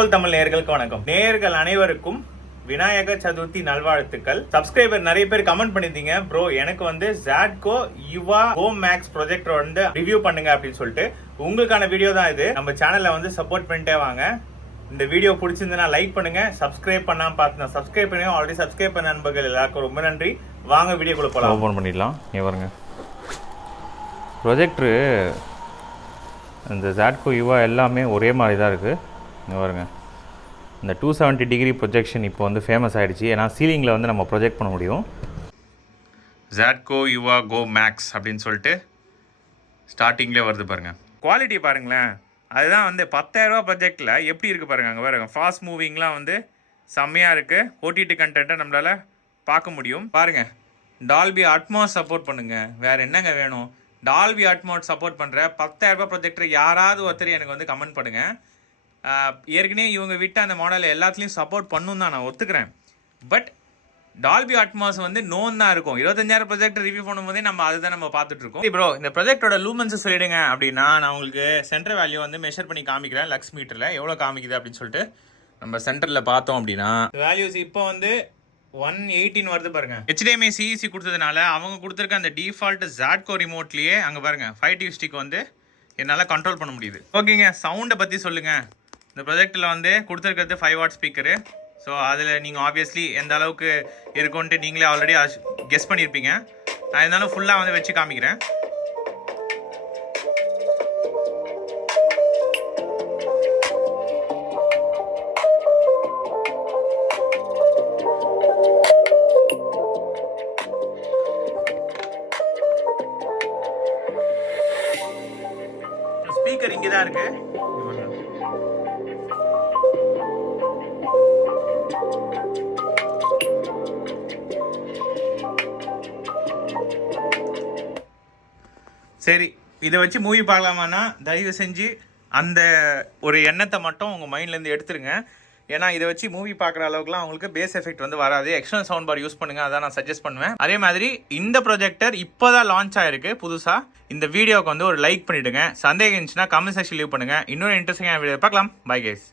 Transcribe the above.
கோல் தமிழ் நேயர்களுக்கு வணக்கம். நேயர்கள் அனைவருக்கும் விநாயக சதுர்த்தி நல்வாழ்த்துக்கள். சப்ஸ்கிரைபர் நிறைய பேர் கமெண்ட் பண்ணிருந்தீங்க, ப்ரோ எனக்கு வந்து ZADCO யுவா கோ மேக்ஸ் ப்ரொஜெக்டர் வந்து ரிவ்யூ பண்ணுங்க அப்படின்னு சொல்லிட்டு. உங்களுக்கான வீடியோ தான் இது. நம்ம சேனல்ல வந்து சப்போர்ட் பண்ணிட்டே வாங்க. இந்த வீடியோ பிடிச்சிருந்தா லைக் பண்ணுங்க. சப்ஸ்கிரைப் பண்ணாம பார்த்து சப்ஸ்கிரைப் பண்ணுங்க. ஆல்ரெடி சப்ஸ்கிரைப் பண்ண நண்பர்கள் எல்லாருக்கும் ரொம்ப நன்றி. வாங்க வீடியோக்குள்ள போலாம். ஓபன் பண்ணிடலாம். இங்க பாருங்க, ப்ரொஜெக்டரு இந்த ZADCO யுவா எல்லாமே ஒரே மாதிரி தான் இருக்குது. இங்கே பாருங்க, இந்த 270 டிகிரி ப்ரொஜெக்ஷன் இப்போ வந்து ஃபேமஸ் ஆகிடுச்சு. ஏன்னா சீலிங்கில் வந்து நம்ம ப்ரொஜெக்ட் பண்ண முடியும். ZADCO யுவா கோ மேக்ஸ் அப்படின்னு சொல்லிட்டு ஸ்டார்டிங்லேயே வருது பாருங்கள். குவாலிட்டி பாருங்களேன், அதுதான் வந்து 10,000 ப்ரொஜெக்டில் எப்படி இருக்குது பாருங்கள். அங்கே பாருங்கள், ஃபாஸ்ட் மூவிங்லாம் வந்து செம்மையாக இருக்குது. ஓடிடி கண்டென்ட்டை நம்மளால் பார்க்க முடியும். பாருங்கள், டால்பி அட்மாஸ் சப்போர்ட் பண்ணுங்கள். வேறு என்னங்க வேணும்? டால்பி அட்மாஸ் சப்போர்ட் பண்ணுற 10,000 ப்ரொஜெக்டர் யாராவது ஒருத்தர் எனக்கு வந்து கமெண்ட் பண்ணுங்கள். ஏற்கனவே இவங்க விட்ட அந்த மாடல் எல்லாத்துலேயும் சப்போர்ட் பண்ணும் தான் நான் ஒத்துக்கிறேன். பட் டால்பி அட்மாஸ் வந்து நோன் தான் இருக்கும். 25,000 ப்ரொஜெக்டர் ரிவ்யூ பண்ணும்போதே நம்ம அதுதான் நம்ம பார்த்துட்டு இருக்கோம். ப்ரோ, இந்த ப்ரொஜெக்டரோட லூமன்ஸ் சொல்லிடுங்க அப்படின்னா நான் உங்களுக்கு சென்டர் வேல்யூ வந்து மெஷர் பண்ணி காமிக்கிறேன். லக்ஸ் மீட்டரில் எவ்வளோ காமிக்குது அப்படின்னு சொல்லிட்டு நம்ம சென்டரில் பார்த்தோம் அப்படின்னா வேல்யூஸ் இப்போ வந்து 118 வருது பாருங்க. HDMI CEC கொடுத்ததுனால அவங்க கொடுத்துருக்க அந்த டிஃபால்ட் ZADCO ரிமோட்லேயே அங்கே பாருங்க 5 டிவி ஸ்டிக் வந்து என்னால் கண்ட்ரோல் பண்ண முடியுது. ஓகேங்க, சவுண்டை பற்றி சொல்லுங்கள். இந்த ப்ரொஜெக்டில் வந்து கொடுத்துருக்கிறது 5 வாட் ஸ்பீக்கரு. ஸோ அதில் நீங்கள் ஆப்வியஸ்லி எந்த அளவுக்கு இருக்குன்ட்டு நீங்களே ஆல்ரெடி கெஸ் பண்ணியிருப்பீங்க. நான் இருந்தாலும் ஃபுல்லாக வந்து வச்சு காமிக்கிறேன். ஸ்பீக்கர் இங்கே தான் இருக்கு. சரி, இதை வச்சு மூவி பார்க்கலாமான்னா தயவு செஞ்சு அந்த ஒரு எண்ணத்தை மட்டும் உங்கள் மைண்ட்லேருந்து எடுத்துருங்க. ஏன்னா இதை வச்சு மூவி பார்க்குற அளவுக்குலாம் அவங்களுக்கு பேஸ் எஃபெக்ட் வந்து வராது. எக்ஸ்டர்னல் சவுண்ட் பார் யூஸ் பண்ணுங்கள், அதான் நான் சஜஸ்ட் பண்ணுவேன். அதே மாதிரி இந்த ப்ரொஜெக்டர் இப்போ தான் லான்ச் ஆகிருக்கு புதுசாக. இந்த வீடியோவுக்கு வந்து ஒரு லைக் பண்ணிவிடுங்க. சந்தேகம் இருந்துச்சுன்னா கமெண்ட் செக்ஷன் லீவ் பண்ணுங்கள். இன்னொரு இன்ட்ரெஸ்டிங்கான வீடியோ பார்க்கலாம். Bye guys.